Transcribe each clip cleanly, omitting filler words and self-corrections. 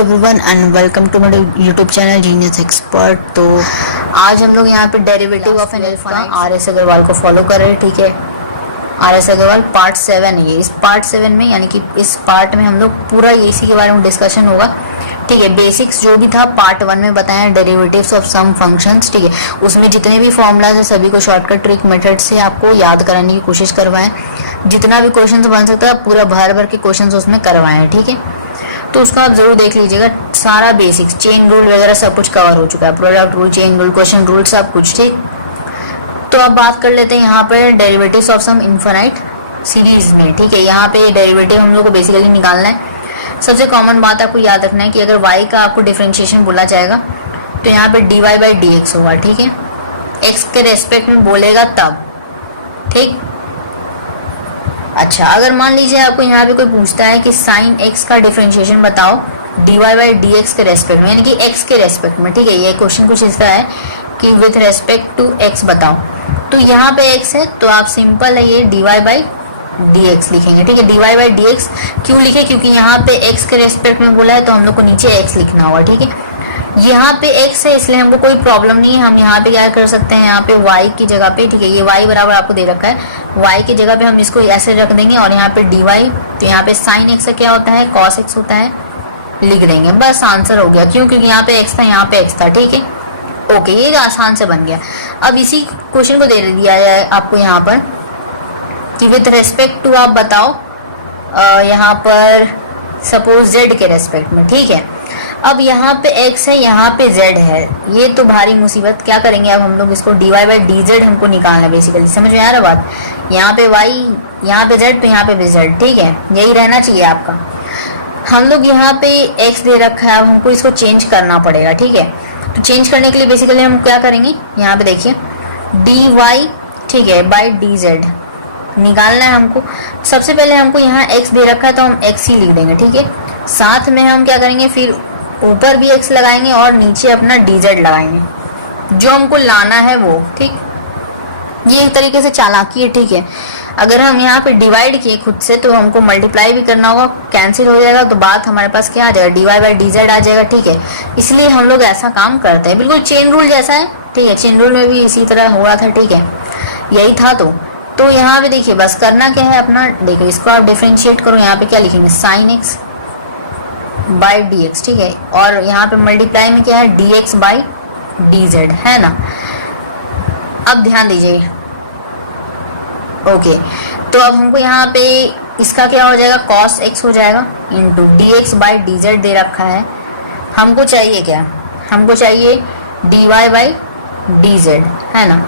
Everyone and welcome to my YouTube channel genius expert. तो आज हम लोग यहाँ पे derivative of an infinite R S Agrawal को फॉलो कर रहे हैं। ठीक है, आर एस अग्रवाल पार्ट 7 है ये। इस पार्ट 7 में यानी कि इस पार्ट में हम लोग पूरा इसी के बारे में डिस्कशन होगा। ठीक है, बेसिक्स जो भी था पार्ट 1 में बताया, डेरिवेटिव्स ऑफ सम फंक्शंस। ठीक है, उसमें जितने भी फॉर्मूलाज है सभी को शॉर्टकट ट्रिक मेथड से आपको याद कराने की कोशिश करवाएं। जितना भी क्वेश्चंस बन सकता है पूरा भर भर के क्वेश्चंस उसमें करवाएं। ठीक है, तो उसको आप जरूर देख लीजिएगा। सारा बेसिक्स, चेन रूल वगैरह सब कुछ कवर हो चुका है, product rule, chain rule, question rule, सब कुछ। ठीक, तो अब बात कर लेते हैं यहाँ पर derivatives of some infinite series में। ठीक है, यहाँ पे डेरिवेटिव हम लोग को बेसिकली निकालना है। सबसे कॉमन बात आपको याद रखना है कि अगर y का आपको डिफरेंशिएशन बोला जाएगा तो यहाँ पे dy बाई डी एक्स होगा। ठीक है, x के रेस्पेक्ट में बोलेगा तब। ठीक, अच्छा, अगर मान लीजिए आपको यहाँ पे कोई पूछता है कि साइन x का डिफरेंशिएशन बताओ dy बाई डी एक्स के रेस्पेक्ट में, यानी कि x के रेस्पेक्ट में। ठीक है, ये क्वेश्चन कुछ इस तरह है कि विथ रेस्पेक्ट टू x बताओ। तो यहाँ पे x है तो आप सिंपल है ये dy बाई डी एक्स लिखेंगे। ठीक है, dy बाई डी एक्स क्यों लिखे, क्योंकि यहाँ पे x के रेस्पेक्ट में बोला है तो हम लोग को नीचे x लिखना होगा। ठीक है, यहाँ पे x है इसलिए हमको कोई प्रॉब्लम नहीं है। हम यहाँ पे क्या कर सकते हैं, यहाँ पे y की जगह पे, ठीक है, ये y बराबर आपको दे रखा है, y की जगह पे हम इसको ऐसे रख देंगे और यहाँ पे dy, तो यहाँ पे साइन x क्या होता है, cos x होता है, लिख देंगे। बस आंसर हो गया। क्यों, क्योंकि यहाँ पे x था, यहाँ पे x था। ठीक है, ओके, ये आसान से बन गया। अब इसी क्वेश्चन को दे दिया जाए आपको यहाँ पर कि विथ रेस्पेक्ट टू आप बताओ यहाँ पर सपोज z के रेस्पेक्ट में। ठीक है, अब यहाँ पे x है, यहाँ पे z है, ये तो भारी मुसीबत। क्या करेंगे अब हम लोग इसको dy बाई डी जेड हमको निकालना है बेसिकली। समझ में आ रहा बात, यहाँ पे y, यहाँ पे z, तो यहाँ पे भी z। ठीक है, यही रहना चाहिए आपका। हम लोग यहाँ पे x दे रखा है, हमको इसको चेंज करना पड़ेगा। ठीक है, तो चेंज करने के लिए बेसिकली हम क्या करेंगे, यहाँ पे देखिए dy, ठीक है, बाई डी जेड निकालना है हमको। सबसे पहले हमको यहाँ x दे रखा है तो हम x ही लिख देंगे। ठीक है, साथ में हम क्या करेंगे, फिर ऊपर भी x लगाएंगे और नीचे अपना dz लगाएंगे जो हमको लाना है वो। ठीक, ये एक तरीके से चालाकी है। ठीक है, अगर हम यहाँ पे डिवाइड किए खुद से तो हमको मल्टीप्लाई भी करना होगा, कैंसिल हो जाएगा तो बात हमारे पास क्या आ जाएगा, dy बाई डी जेड आ जाएगा। ठीक है, इसलिए हम लोग ऐसा काम करते हैं, बिल्कुल चेन रूल जैसा है। ठीक है, चेन रूल में भी इसी तरह हुआ था। ठीक है, यही था। तो यहाँ पे देखिए बस करना क्या है अपना, देखिए इसको आप डिफरेंशिएट करो। यहाँ पे क्या लिखेंगे, sine x by d x. ठीक है, और यहाँ पे मल्टीप्लाई में क्या है, d x by d z, है ना। अब ध्यान दीजिए, ओके, तो अब हमको यहाँ पे इसका क्या हो जाएगा, cos x हो जाएगा into d x by d z दे रखा है। हमको चाहिए क्या, हमको चाहिए d y by d z, है ना।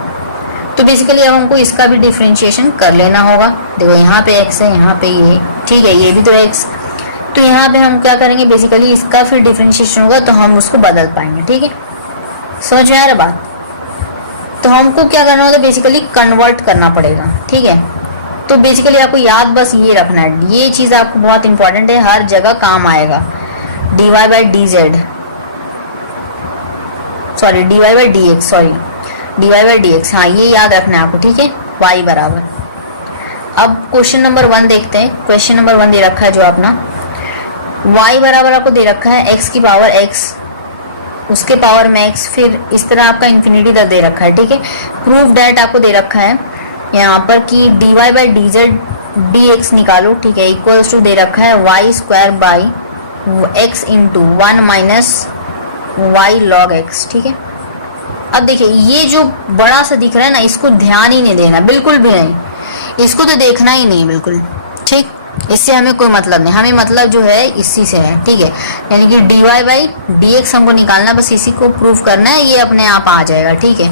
तो बेसिकली अब हमको इसका भी डिफरेंशिएशन कर लेना होगा। देखो यहाँ पे x है, यहाँ पे ये, ठीक है, ये भी तो x। तो यहाँ पे हम क्या करेंगे, बेसिकली इसका फिर डिफरेंशिएशन होगा तो हम उसको बदल पाएंगे। ठीक है, समझ में आ रहा बात। तो हमको क्या करना होगा, बेसिकली कन्वर्ट करना पड़ेगा। ठीक है, तो बेसिकली आपको याद बस ये रखना है, ये चीज़ आपको बहुत इंपॉर्टेंट है, हर जगह काम आएगा। D y by d z, sorry d y by d x, sorry d y by d x, हाँ ये याद रखना है आपको। ठीक है, y बराबर। अब क्वेश्चन नंबर 1 देखते हैं। क्वेश्चन नंबर 1 दे रखा है जो अपना y बराबर आपको दे रखा है x की पावर x, उसके पावर में x, फिर इस तरह आपका इन्फिनिटी तक दे रखा है। ठीक है, प्रूफ दैट आपको दे रखा है यहाँ पर कि d y by d z d x निकालो। ठीक है, इक्वल्स टू दे रखा है y square by x into 1 minus y log x. ठीक है, अब देखिए ये जो बड़ा सा दिख रहा है ना, इसको ध्यान ही नहीं देना, बिल्कुल भी नहीं, इसको तो देखना ही नहीं बिल्कुल। ठीक, इससे हमें कोई मतलब नहीं, हमें मतलब जो है इसी से है। ठीक है, यानी कि d y by d x हमको निकालना, बस इसी को प्रूफ करना है, ये अपने आप आ जाएगा। ठीक है,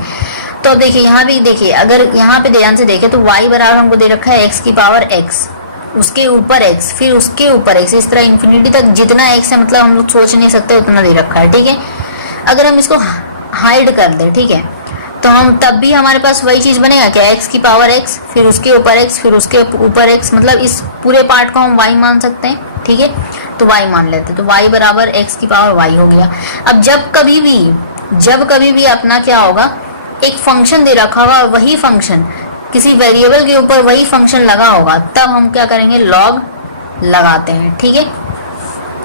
तो देखिए यहाँ भी देखिए, अगर यहाँ पे ध्यान से देखें तो y बराबर हमको दे रखा है x की पावर x, उसके ऊपर x, फिर उसके ऊपर x, इस तरह इन्फिनिटी तक जितना x है, मतलब हम लोग सोच नहीं सकते उतना दे रखा है। ठीक है, अगर हम इसको हाइड कर दे, ठीक है, तो हम तब भी हमारे पास वही चीज़ बनेगा क्या, x की पावर x, फिर उसके ऊपर x, फिर उसके ऊपर x, मतलब इस पूरे पार्ट को हम y मान सकते हैं। ठीक है, तो y मान लेते हैं, तो y बराबर x की पावर y हो गया। अब जब कभी भी अपना क्या होगा, एक फंक्शन दे रखा होगा, वही फंक्शन किसी वेरिएबल के ऊपर वही फंक्शन लगा होगा, तब हम क्या करेंगे, लॉग लगाते हैं। ठीक है,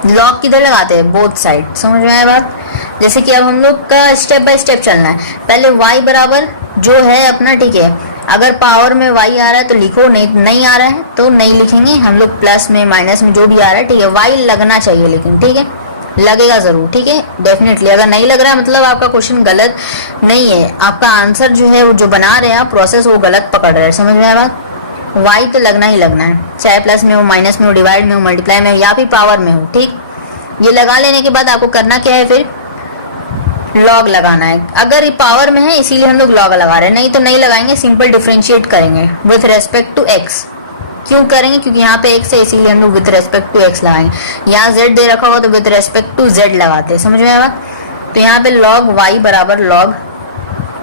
लॉग किधर लगाते हैं, बोथ साइड, समझ में आया बात। जैसे कि अब हम लोग का स्टेप बाय स्टेप चलना है। पहले y बराबर जो है अपना, ठीक है, अगर पावर में y आ रहा है तो लिखो, नहीं आ रहा है तो नहीं लिखेंगे हम लोग, प्लस में माइनस में जो भी आ रहा है, ठीक है, y लगना चाहिए, लेकिन ठीक है लगेगा जरूर, ठीक है डेफिनेटली। अगर नहीं लग रहा है मतलब आपका क्वेश्चन गलत नहीं है, आपका आंसर जो है वो जो बना रहे हैं आप प्रोसेस वो गलत पकड़ रहे हैं, समझ में आया बात। y तो लगना ही लगना है, चाहे प्लस में हो, माइनस में हो, डिवाइड में हो, मल्टीप्लाई में हो या फिर पावर में हो, ठीक। ये लगा लेने के बाद आपको करना क्या है, फिर लॉग लगाना है। अगर ये पावर में है इसीलिए हम लोग लॉग लगा रहे हैं, नहीं तो नहीं लगाएंगे, सिंपल डिफरेंशिएट करेंगे विथ रेस्पेक्ट टू x। क्यों करेंगे, क्योंकि यहाँ पे x है इसीलिए हम लोग विथ रेस्पेक्ट टू x लगाएंगे। यहाँ z दे रखा होगा तो विथ रेस्पेक्ट टू z लगाते हैं, समझ में आया। तो यहाँ पे log y बराबर log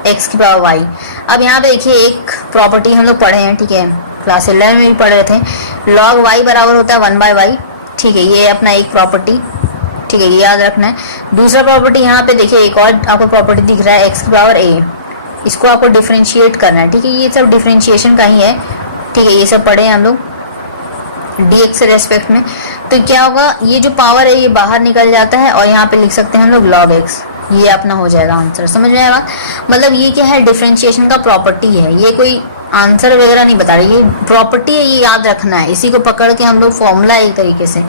x की पावर y। अब यहाँ पे देखिए एक प्रॉपर्टी हम लोग पढ़े हैं, ठीक है, क्लास 11 में भी पढ़ रहे थे, log y बराबर होता है 1/y, ठीक है, ये अपना एक प्रॉपर्टी, ठीक है, ये याद रखना है। दूसरा प्रॉपर्टी यहाँ पे देखिए एक और आपको प्रॉपर्टी दिख रहा है x की पावर a, इसको आपको डिफरेंशिएट करना है, ठीक है, ये सब डिफरेंशिएशन का ही है, ठीक है, ये सब पढ़े हैं हम लोग dx के रेस्पेक्ट में। तो क्या होगा, ये जो पावर है ये बाहर निकल जाता है और यहाँ पे लिख सकते हैं हम लोग log x, ये अपना हो जाएगा आंसर, समझ में आएगा। मतलब ये क्या है, डिफरेंशिएशन का प्रॉपर्टी है, ये कोई आंसर वगैरह नहीं बता रही, ये प्रॉपर्टी है, ये याद रखना है, इसी को पकड़ के हम लोग फॉर्मूला एक तरीके से।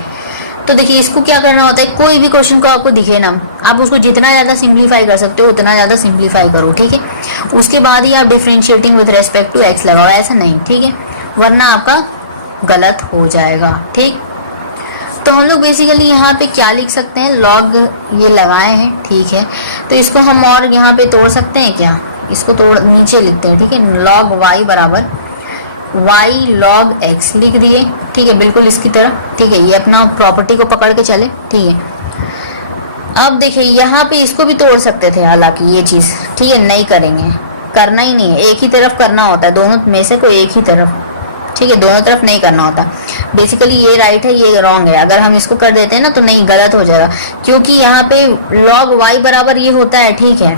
तो देखिए इसको क्या करना होता है, कोई भी क्वेश्चन को आपको दिखे ना, आप उसको जितना ज़्यादा सिंप्लीफाई कर सकते हो उतना ज़्यादा सिंप्लीफाई करो, ठीक है, उसके बाद ही आप differentiating with respect to x लगाओ, ऐसा नहीं, ठीक है, वरना आपका गलत हो जाएगा, ठीक। तो हम लोग बेसिकली यहाँ पे क्या लिख सकते हैं, लॉग ये लगाए हैं, ठीक है, तो इसको हम और यहाँ पे तोड़ सकते हैं क्या, इसको तोड़ नीचे लिखते हैं, ठीक है, log y बराबर y log x लिख दिए, ठीक है, बिल्कुल इसकी तरह, ठीक है, ये अपना प्रॉपर्टी को पकड़ के चले, ठीक है। अब देखिए यहाँ पे इसको भी तोड़ सकते थे, हालांकि ये चीज़, ठीक है, नहीं करेंगे, करना ही नहीं है, एक ही तरफ करना होता है, दोनों में से कोई एक ही तरफ, ठीक है, दोनों तरफ नहीं करना होता। बेसिकली ये राइट है ये रॉन्ग है, अगर हम इसको कर देते हैं ना तो नहीं, गलत हो जाएगा, क्योंकि यहाँ पे log y बराबर ये होता है, ठीक है,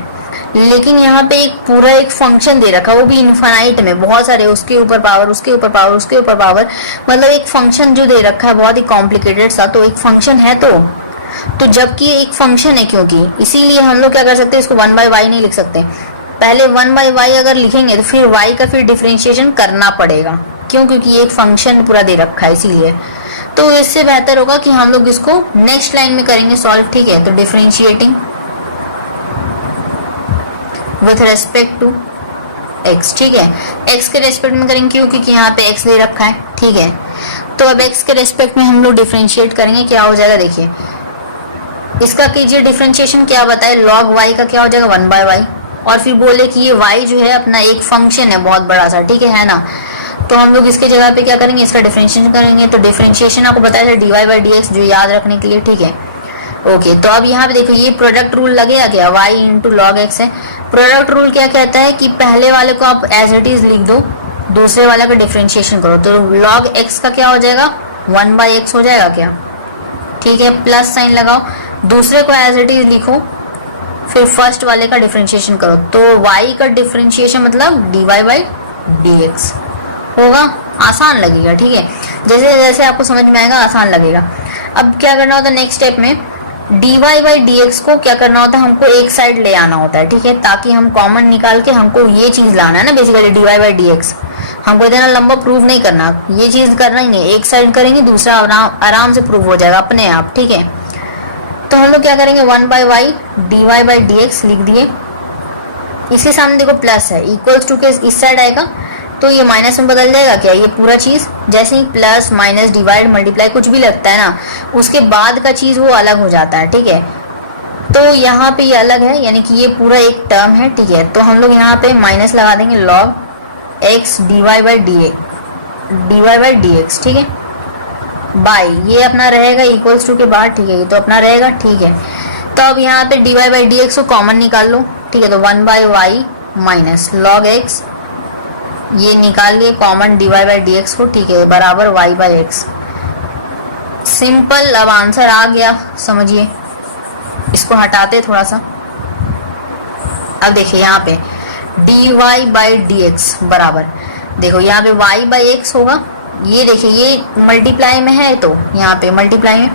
लेकिन यहाँ पे एक पूरा एक फंक्शन दे रखा है, वो भी इनफाइनाइट में, बहुत सारे, उसके ऊपर पावर, उसके ऊपर पावर, उसके ऊपर पावर, मतलब एक फंक्शन जो दे रखा है बहुत ही कॉम्प्लिकेटेड सा, तो एक फंक्शन है तो जबकि एक फंक्शन है, क्योंकि इसीलिए हम लोग क्या कर सकते हैं, इसको 1/y नहीं लिख सकते, पहले 1/y अगर लिखेंगे तो फिर y का फिर डिफरेंशिएशन करना पड़ेगा, क्यों, क्योंकि एक फंक्शन पूरा दे रखा है इसीलिए। तो इससे बेहतर होगा कि हम लोग इसको नेक्स्ट लाइन में करेंगे सॉल्व, ठीक है, तो differentiating with respect to x, ठीक है, x के रेस्पेक्ट में करेंगे, क्यों, क्योंकि यहाँ पे x दे रखा है, ठीक है। तो अब x के रेस्पेक्ट में हम लोग डिफरेंशिएट करेंगे, क्या हो जाएगा, देखिए इसका कीजिए डिफरेंशिएशन, क्या बताए, log y का क्या हो जाएगा 1/y, और फिर बोले कि ये y जो है अपना एक फंक्शन है बहुत बड़ा सा, ठीक है ना, तो हम लोग इसके जगह पे क्या करेंगे, इसका डिफरेंशिएशन करेंगे। तो डिफरेंशिएशन आपको बताया था dy/dx, जो याद रखने के लिए, ठीक है, ओके। तो अब यहाँ पे देखो ये प्रोडक्ट रूल लगेगा क्या, y इंटू log x है। प्रोडक्ट रूल क्या कहता है कि पहले वाले को आप एज इट इज लिख दो, दूसरे वाले का डिफरेंशिएशन करो, तो log x का क्या हो जाएगा 1/x हो जाएगा क्या, ठीक है, प्लस साइन लगाओ, दूसरे को एज इट इज लिखो, फिर फर्स्ट वाले का डिफरेंशिएशन करो, तो y का डिफरेंशिएशन मतलब dy/dx होगा, आसान लगेगा, ठीक है, जैसे जैसे आपको समझ में आएगा आसान लगेगा। अब क्या करना होता है नेक्स्ट स्टेप में, dy/dx को क्या करना होता है, हमको एक साइड ले आना होता है, ठीक है, ताकि हम कॉमन निकाल के हमको ये चीज लाना है ना, बेसिकली dy/dx, हमको इतना लंबा प्रूव नहीं करना, ये चीज करना ही नहीं, एक साइड करेंगे दूसरा आराम से प्रूव हो जाएगा अपने आप, ठीक है। तो हम लोग क्या करेंगे 1/y dy/dx लिख दिए, इसके सामने देखो प्लस है, इक्वल्स टू के इस साइड आएगा तो ये माइनस में बदल जाएगा क्या, ये पूरा चीज, जैसे ही प्लस माइनस डिवाइड मल्टीप्लाई कुछ भी लगता है ना, उसके बाद का चीज वो अलग हो जाता है, ठीक है। तो यहाँ पे ये अलग है, यानी कि ये पूरा एक टर्म है, ठीक है, तो हम लोग यहाँ पे माइनस लगा देंगे log x dy/dx, ठीक है, बाय ये अपना रहेगा इक्वल्स टू के बाद, ठीक है, ये तो अपना रहेगा, ठीक है। तो अब यहाँ पे dy/dx को कॉमन निकाल लो, ठीक है, तो 1/y माइनस log x, ये निकाल लिए कॉमन dy/dx को, ठीक है, बराबर y/x, सिंपल। अब आंसर आ गया, समझिए, इसको हटाते थोड़ा सा। अब देखिए यहाँ पे dy/dx बराबर, देखो यहाँ पे y/x होगा, ये देखिए ये मल्टीप्लाई में है, तो यहाँ पे मल्टीप्लाई में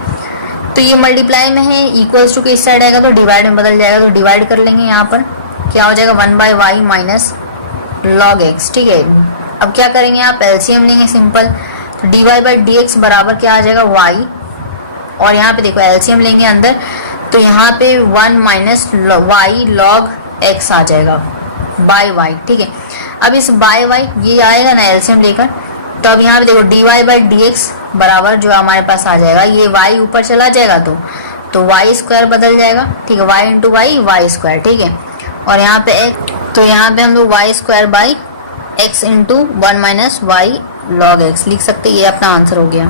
तो ये मल्टीप्लाई में है, इक्वल्स टू के इस साइड आएगा तो डिवाइड में बदल जाएगा, तो डिवाइड कर लेंगे यहाँ पर, क्या हो जाएगा 1/y माइनस log x, ठीक है। अब क्या करेंगे, आप एलसीएम लेंगे सिंपल, तो dy/dx बराबर क्या आ जाएगा y, और यहाँ पे देखो एलसीएम लेंगे अंदर, तो यहाँ पे 1 माइनस y log x आ जाएगा बाय y, ठीक है। अब इस बाय y ये आएगा ना एलसीएम लेकर, तो अब यहाँ पे देखो dy/dx बराबर जो हमारे पास आ जाएगा, ये y ऊपर चला जाएगा तो y स्क्वायर बदल जाएगा, ठीक है, y इंटू y स्क्वायर, ठीक है। और यहाँ पे x, तो यहाँ पे हम लोग y square by x into 1 minus y log x लिख सकते हैं, ये अपना आंसर हो गया,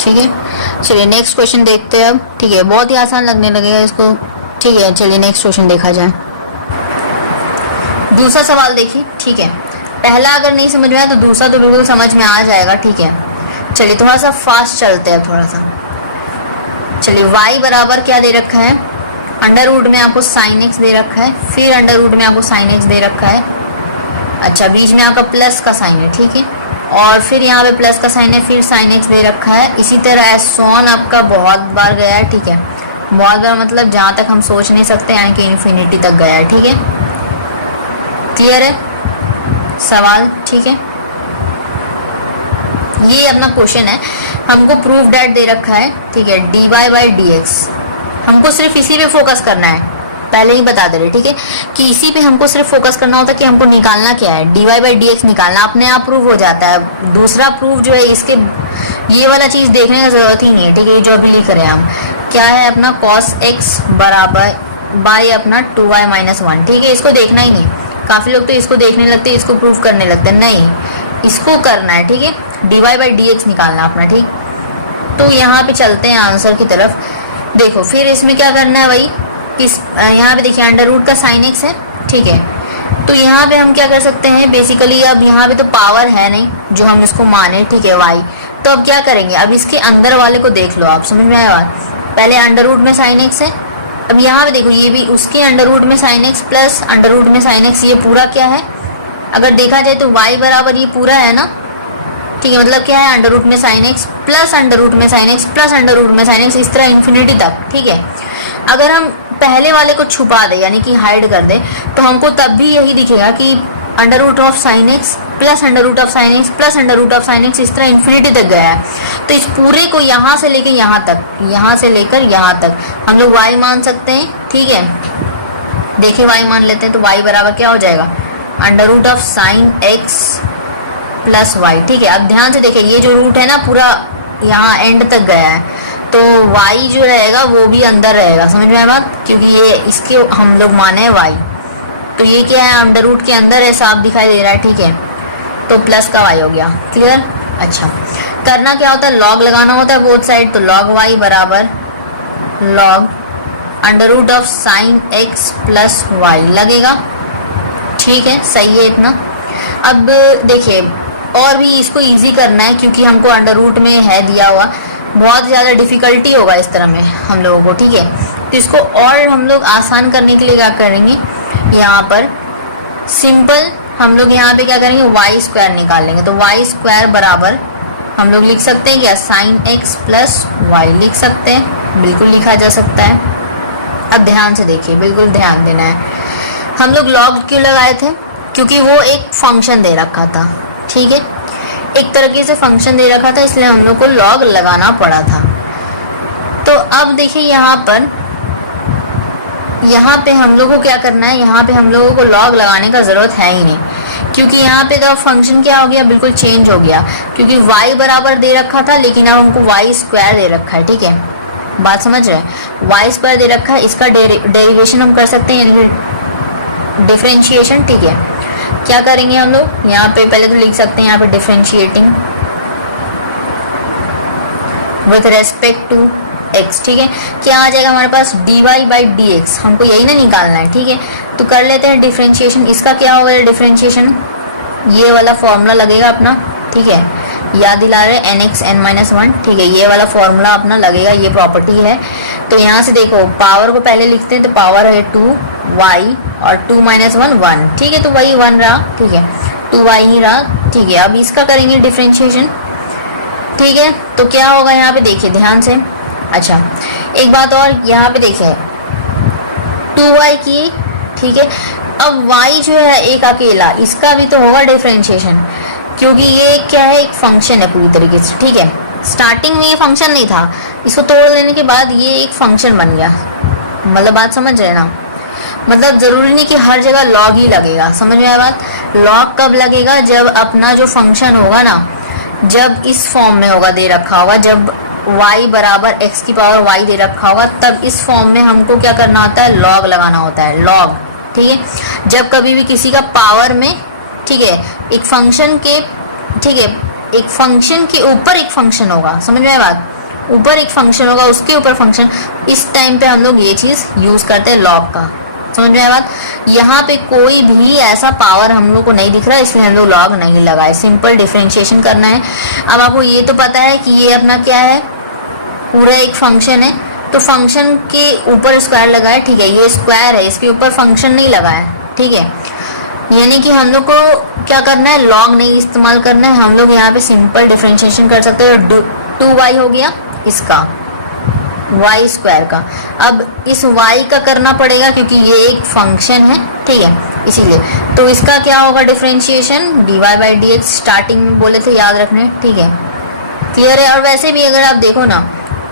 ठीक है। चलिए नेक्स्ट क्वेश्चन देखते हैं अब, ठीक है, बहुत ही आसान लगने लगेगा इसको, ठीक है। चलिए नेक्स्ट क्वेश्चन देखा जाए। दूसरा सवाल देखिए, ठीक है, पहला अगर नहीं समझ में आया तो दूसरा तो बिल्कुल समझ में आ जाएगा, ठीक है। चलिए थोड़ा सा फास्ट चलते हैं, थोड़ा सा। चलिए y बराबर क्या दे रखा है, अंडर रूट में आपको साइन x दे रखा है, फिर अंडर रूट में आपको साइन x दे रखा है, अच्छा बीच में आपका प्लस का साइन है, ठीक है, और फिर यहाँ पे प्लस का साइन है, फिर साइन x दे रखा है, इसी तरह सोन आपका बहुत बार गया है, ठीक है, बहुत बार मतलब जहाँ तक हम सोच नहीं सकते, यानी कि इन्फिनिटी तक गया है, ठीक है। क्लियर है सवाल, ठीक है। ये अपना क्वेश्चन है, हमको प्रूफ डेट दे रखा है, ठीक है, dy/dx, हमको सिर्फ इसी पे फोकस करना है, पहले ही बता दे रहे, ठीक है, कि इसी पे हमको सिर्फ फोकस करना होता है कि हमको निकालना क्या है, dy/dx निकालना, अपने आप प्रूफ हो जाता है। दूसरा प्रूफ जो है इसके, ये वाला चीज़ देखने की ज़रूरत ही नहीं है, ठीक है, जो अभी लिख रहे हैं हम, क्या है अपना cos x बराबर बाई अपना 2y माइनस 1, ठीक है, इसको देखना ही नहीं। काफ़ी लोग तो इसको देखने लगते हैं, इसको प्रूफ करने लगते हैं, नहीं, इसको करना है, ठीक है, dy/dx निकालना अपना, ठीक। तो यहाँ पे चलते हैं आंसर की तरफ। देखो फिर इसमें क्या करना है भाई, किस यहाँ पे देखिए अंडर रूट का साइन x है, ठीक है, तो यहाँ पे हम क्या कर सकते हैं बेसिकली, अब यहाँ पे तो पावर है नहीं जो हम इसको माने, ठीक है, y, तो अब क्या करेंगे, अब इसके अंदर वाले को देख लो आप, समझ में आया बात। पहले अंडर रूट में साइन x है, अब यहाँ पे देखो ये भी उसके अंडर रूट में sine x plus under root में साइन x, ये पूरा क्या है, अगर देखा जाए तो y बराबर ये पूरा है ना, ठीक है, मतलब क्या है अंडर रूट में sine x plus under root में sine x plus under root में साइन x, इस तरह इन्फिनिटी तक, ठीक है। अगर हम पहले वाले को छुपा दें यानी कि हाइड कर दें, तो हमको तब भी यही दिखेगा कि under root of sine x plus under root of sine x plus under root of sine x, इस तरह इन्फिनिटी तक गया है। तो इस पूरे को यहाँ से लेकर यहाँ तक, यहाँ से लेकर यहाँ तक हम लोग y मान सकते हैं, ठीक है। देखिए y मान लेते हैं, तो y बराबर क्या हो जाएगा, under root of sine x plus y, ठीक है। अब ध्यान से देखिए ये जो रूट है ना पूरा यहाँ एंड तक गया है, तो y जो रहेगा वो भी अंदर रहेगा, समझ में आया बात, क्योंकि ये इसके हम लोग माने हैं y, तो ये क्या है अंडर रूट के अंदर है, साफ दिखाई दे रहा है, ठीक है, तो प्लस का y हो गया, क्लियर। अच्छा करना क्या होता है, लॉग लगाना होता है बोथ साइड, तो log y बराबर log under root of sine x plus y लगेगा, ठीक है, सही है इतना। अब देखिए और भी इसको इजी करना है, क्योंकि हमको अंडर रूट में है दिया हुआ, बहुत ज़्यादा डिफ़िकल्टी होगा इस तरह में हम लोगों को, ठीक है। तो इसको और हम लोग आसान करने के लिए क्या करेंगे, यहाँ पर सिंपल हम लोग यहाँ पे क्या करेंगे, वाई स्क्वायर निकाल लेंगे, तो वाई स्क्वायर बराबर हम लोग लिख सकते हैं क्या, साइन x प्लस वाई लिख सकते हैं, बिल्कुल लिखा जा सकता है। अब ध्यान से देखिए, बिल्कुल ध्यान देना है, हम लोग लॉग क्यों लगाए थे, क्योंकि वो एक फंक्शन दे रखा था, ठीक है, एक तरीके से फंक्शन दे रखा था, इसलिए हम लोग को लॉग लगाना पड़ा था। तो अब देखिए यहाँ पे हम लोगों को क्या करना है, यहाँ पे हम लोगों को लॉग लगाने का ज़रूरत है ही नहीं, क्योंकि यहाँ पे तो फंक्शन क्या हो गया, बिल्कुल चेंज हो गया, क्योंकि y बराबर दे रखा था, लेकिन अब हमको y स्क्वायर दे रखा है, ठीक है, बात समझ रहे हैं, y स्क्वायर दे रखा है, इसका डेरिवेशन हम कर सकते हैं, यानी डिफरेंशिएशन, ठीक है। क्या करेंगे हम लोग, यहाँ पे पहले तो लिख सकते हैं यहाँ पे differentiating with respect to x, ठीक है, क्या आ जाएगा हमारे पास, dy/dx, हमको यही ना निकालना है, ठीक है, तो कर लेते हैं डिफरेंशिएशन। इसका क्या होगा डिफरेंशिएशन, ये वाला फॉर्मूला लगेगा अपना, ठीक है, याद दिला रहे nx(n-1), ठीक है, ये वाला फॉर्मूला अपना लगेगा, ये प्रॉपर्टी है। तो यहाँ से देखो पावर को पहले लिखते हैं, तो पावर है 2y और 2 - 1 1, ठीक है, तो वही 1 रहा, ठीक है, 2y ही रहा, ठीक है। अब इसका करेंगे डिफरेंशिएशन, ठीक है। तो क्या होगा यहाँ पे देखिए ध्यान से। अच्छा एक बात और यहाँ पे देखिए 2y की, ठीक है। अब y जो है एक अकेला, इसका भी तो होगा डिफरेंशिएशन, क्योंकि ये क्या है, एक फंक्शन है पूरी तरीके से, ठीक है। स्टार्टिंग में ये फंक्शन नहीं था, इसको तोड़ देने के बाद ये एक फंक्शन बन गया। मतलब बात समझ रहे ना, मतलब जरूरी नहीं कि हर जगह लॉग ही लगेगा, समझ में आया बात। लॉग कब लगेगा, जब अपना जो फंक्शन होगा ना, जब इस फॉर्म में होगा, दे रखा होगा, जब y बराबर x की पावर y दे रखा होगा, तब इस फॉर्म में हमको क्या करना होता है, लॉग लगाना होता है, लॉग, ठीक है। जब कभी भी किसी का पावर में, ठीक है, एक फंक्शन के, ठीक है, एक फंक्शन के ऊपर एक फंक्शन होगा, समझ में आया बात, ऊपर एक फंक्शन होगा, उसके ऊपर फंक्शन, इस टाइम पे हम लोग ये चीज यूज करते हैं लॉग का, समझ में आया बात। यहाँ पे कोई भी ऐसा पावर हम लोग को नहीं दिख रहा, इसलिए हम लोग लॉग नहीं लगाए, सिंपल डिफरेंशिएशन करना है। अब आपको ये तो पता है कि ये अपना क्या है, पूरा एक फंक्शन है, तो फंक्शन के ऊपर स्क्वायर लगाए, ठीक है, ये स्क्वायर है, इसके ऊपर फंक्शन नहीं लगा है, ठीक है। यानी कि हम लोग को क्या करना है, लॉग नहीं इस्तेमाल करना है, हम लोग यहाँ पे सिंपल डिफरेंशिएशन कर सकते हैं। 2y हो गया इसका, y स्क्वायर का, अब इस y का करना पड़ेगा क्योंकि ये एक फंक्शन है, ठीक है, इसीलिए। तो इसका क्या होगा डिफरेंशिएशन, dy/dx, स्टार्टिंग में बोले थे याद रखने, ठीक है, क्लियर है। और वैसे भी अगर आप देखो ना,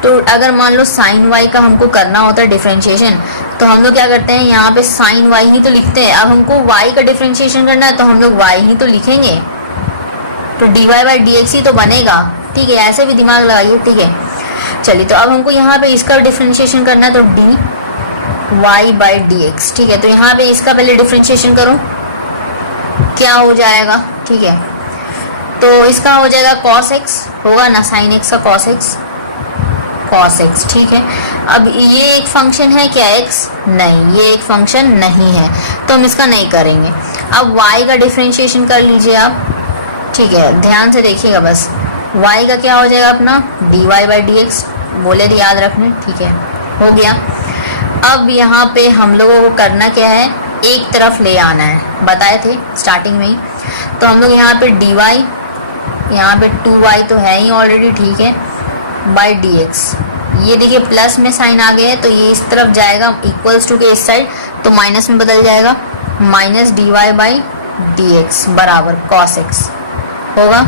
तो अगर मान लो साइन y का हमको करना होता है डिफरेंशिएशन, तो हम लोग क्या करते हैं, यहाँ पे साइन y ही तो लिखते हैं। अब हमको y का डिफरेंशिएशन करना है तो हम लोग y ही तो लिखेंगे, तो dy/dx ही तो बनेगा, ठीक है, ऐसे भी दिमाग लगाइए, ठीक है। चलिए तो अब हमको यहाँ पे इसका डिफरेंशिएशन करना है, तो dy/dx, ठीक है। तो यहाँ पे इसका पहले डिफरेंशिएशन करो, क्या हो जाएगा, ठीक है, तो इसका हो जाएगा cos x, होगा ना, sin x का cos x, ठीक है। अब ये एक फंक्शन है क्या x, नहीं, ये एक फंक्शन नहीं है, तो हम इसका नहीं करेंगे। अब y का डिफरेंशिएशन कर लीजिए आप, ठीक है, ध्यान से देखिएगा बस। y का क्या हो जाएगा अपना, dy/dx, बोले थे याद रखने, ठीक है, हो गया। अब यहाँ पे हम लोगों को करना क्या है, एक तरफ ले आना है, बताए थे स्टार्टिंग में ही। तो हम लोग यहाँ पे dy, यहाँ पे 2y तो है ही ऑलरेडी, ठीक है, बाई dx, ये देखिए प्लस में साइन आ गया है, तो ये इस तरफ जाएगा, इक्वल्स टू के इस साइड, तो माइनस में बदल जाएगा, माइनस dy/dx बराबर cos x होगा।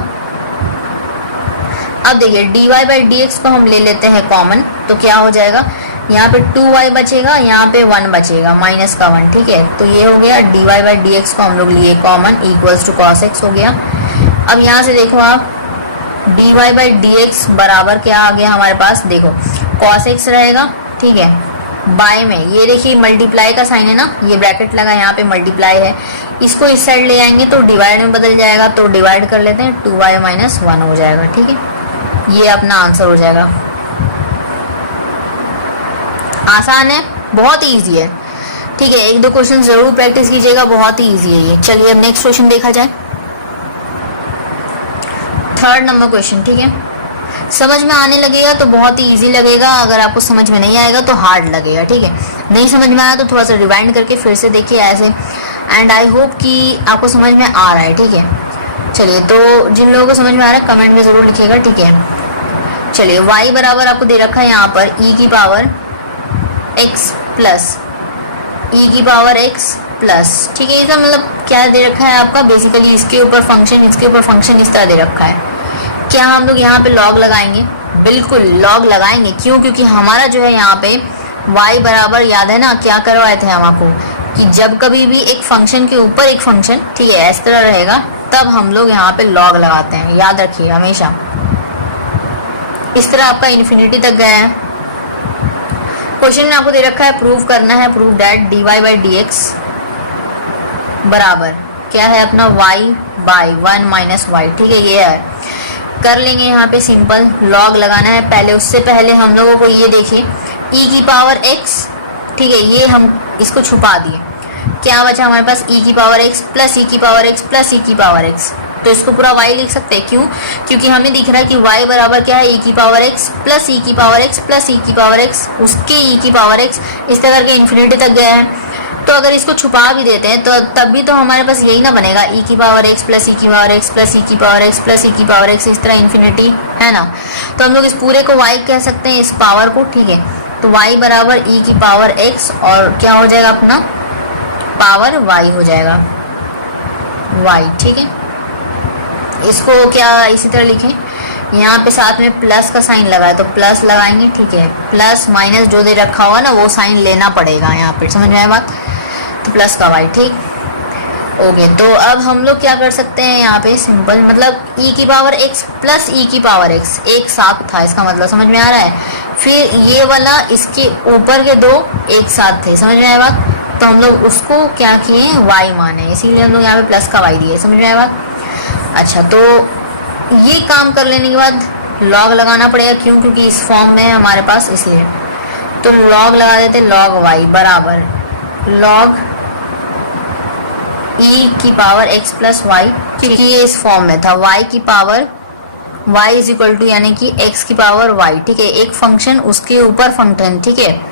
अब देखिए dy/dx को हम ले लेते हैं कॉमन, तो क्या हो जाएगा, यहाँ पे 2y बचेगा, यहाँ पे 1 बचेगा, माइनस का 1, ठीक है। तो ये हो गया dy/dx को हम लोग लिए common, equals to cos x हो गया। अब यहाँ से देखो आप, dy/dx बराबर क्या आ गया हमारे पास, देखो cos x रहेगा, ठीक है, बाय में ये देखिए मल्टीप्लाई का साइन है ना, ये ब्रैकेट लगा, यहाँ पे मल्टीप्लाई है, इसको इस साइड ले आएंगे तो डिवाइड में बदल जाएगा, तो डिवाइड कर लेते हैं, 2y-1 हो जाएगा, ठीक है, ये अपना आंसर हो जाएगा। आसान है, बहुत ईजी है, ठीक है, एक दो क्वेश्चन जरूर प्रैक्टिस कीजिएगा, बहुत ही ईजी है ये। चलिए अब नेक्स्ट क्वेश्चन देखा जाए, 3rd नंबर क्वेश्चन, ठीक है। समझ में आने लगेगा तो बहुत ही इजी लगेगा, अगर आपको समझ में नहीं आएगा तो हार्ड लगेगा, ठीक है। नहीं समझ में आया तो थोड़ा सा रिवाइंड करके फिर से देखिए ऐसे, एंड आई होप कि आपको समझ में आ रहा है, ठीक है। चलिए तो जिन लोगों को समझ में आ रहा है कमेंट में ज़रूर लिखिएगा, ठीक है। चलिए y बराबर आपको दे रखा है यहाँ पर e की पावर x प्लस e की पावर x प्लस, ठीक है, इसका मतलब क्या दे रखा है आपका, बेसिकली इसके ऊपर फंक्शन, इसके ऊपर फंक्शन, इस तरह दे रखा है। क्या हम लोग यहाँ पे लॉग लगाएंगे, बिल्कुल लॉग लगाएंगे, क्यों, क्योंकि हमारा जो है यहाँ पे y बराबर, याद है ना क्या करवाए थे हम आपको, कि जब कभी भी एक फंक्शन के ऊपर एक फंक्शन, ठीक है, इस तरह रहेगा, तब हम लोग यहाँ पे लॉग लगाते हैं, याद रखिए हमेशा। इस तरह आपका इन्फिनिटी तक गया है। क्वेश्चन में आपको दे रखा है प्रूव करना है, प्रूव दैट dy/dx बराबर क्या है अपना y/1 - y, ठीक है, ये है, कर लेंगे यहाँ पे सिंपल, लॉग लगाना है। पहले उससे पहले हम लोगों को ये देखिए e की पावर x, ठीक है, ये हम इसको छुपा दिए, क्या बचा हमारे पास e की पावर x प्लस e की पावर x प्लस e की पावर x, तो इसको पूरा y लिख सकते हैं, क्यों, क्योंकि हमें दिख रहा है कि y बराबर क्या है, e की पावर x प्लस e की पावर x प्लस e की पावर x, उसके e की पावर x, इस तरह करके इन्फिनिटी तक गया है। तो अगर इसको छुपा भी देते हैं तो तब भी तो हमारे पास यही ना बनेगा, ई की पावर एक्स प्लस ई की पावर एक्स प्लस ई की पावर एक्स प्लस ई की पावर एक्स, इस तरह इन्फिनिटी, है ना। तो हम लोग इस पूरे को वाई कह सकते हैं, इस पावर को, ठीक है। तो वाई बराबर ई की पावर एक्स और क्या हो जाएगा अपना पावर वाई हो जाएगा, वाई, ठीक है। इसको क्या इसी तरह लिखें, यहाँ पे साथ में प्लस का साइन लगा है तो प्लस लगाएंगे, ठीक है। प्लस माइनस जो दे रखा हुआ ना वो साइन लेना पड़ेगा यहाँ पे, समझ में आया बात। तो प्लस का वाई, ठीक, ओके। तो अब हम लोग क्या कर सकते हैं यहाँ पे, सिंपल, मतलब ई की पावर एक्स प्लस ई की पावर एक्स एक साथ था, इसका मतलब समझ में आ रहा है। फिर ये वाला इसके ऊपर के दो एक साथ थे, समझ में आया बात। तो हम लोग उसको क्या किए, वाई माने, इसीलिए हम लोग यहाँ पे प्लस का वाई दिए, समझ में आया बात। अच्छा, तो ये काम कर लेने के बाद लॉग लगाना पड़ेगा, क्यों, क्योंकि इस फॉर्म में है हमारे पास, इसलिए। तो लॉग लगा देते, लॉग वाई बराबर लॉग ई की पावर एक्स प्लस वाई, क्योंकि ये इस फॉर्म में था, वाई की power y is equal to यानी कि एक्स की पावर वाई, ठीक है। एक फंक्शन उसके ऊपर फंक्शन, ठीक है,